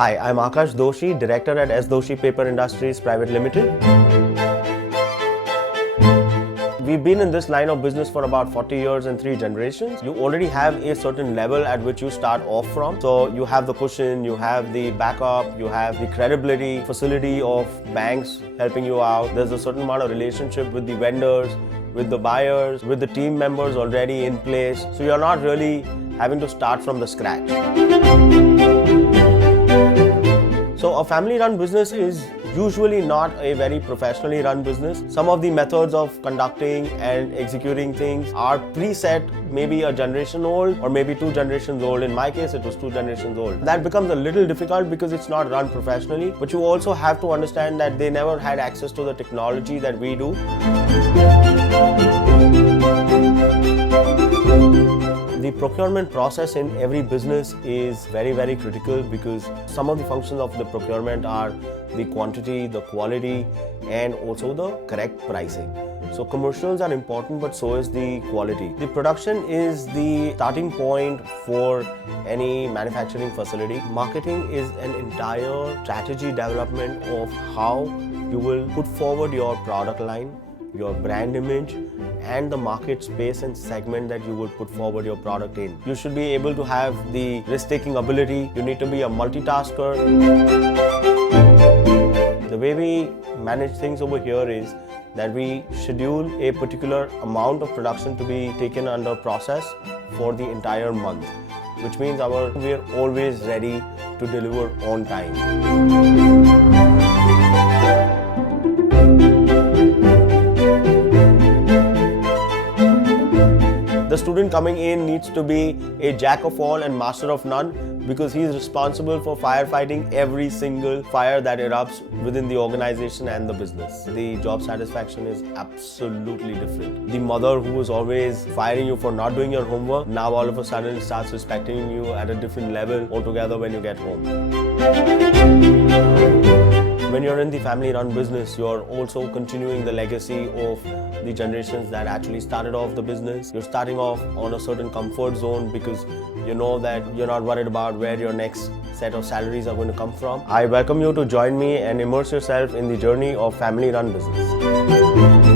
Hi, I'm Akash Doshi, Director at S. Doshi Paper Industries Private Limited. We've been in this line of business for about 40 years and 3 generations. You already have a certain level at which you start off from. So you have the cushion, you have the backup, you have the credibility, facility of banks helping you out. There's a certain amount of relationship with the vendors, with the buyers, with the team members already in place. So you're not really having to start from the scratch. So a family-run business is usually not a very professionally run business. Some of the methods of conducting and executing things are preset, maybe a generation old or maybe 2 generations old. In my case, it was 2 generations old. That becomes a little difficult because it's not run professionally, but you also have to understand that they never had access to the technology that we do. The procurement process in every business is very, very critical because some of the functions of the procurement are the quantity, the quality, and also the correct pricing. So commercials are important, but so is the quality. The production is the starting point for any manufacturing facility. Marketing is an entire strategy development of how you will put forward your product line, your brand image, and the market space and segment that you would put forward your product in. You should be able to have the risk-taking ability. You need to be a multitasker. The way we manage things over here is that we schedule a particular amount of production to be taken under process for the entire month, which means we are always ready to deliver on time. The student coming in needs to be a jack of all and master of none because he is responsible for firefighting every single fire that erupts within the organization and the business. The job satisfaction is absolutely different. The mother who was always firing you for not doing your homework now all of a sudden starts respecting you at a different level altogether when you get home. When you're in the family-run business, you're also continuing the legacy of the generations that actually started off the business. You're starting off on a certain comfort zone because you know that you're not worried about where your next set of salaries are going to come from. I welcome you to join me and immerse yourself in the journey of family-run business.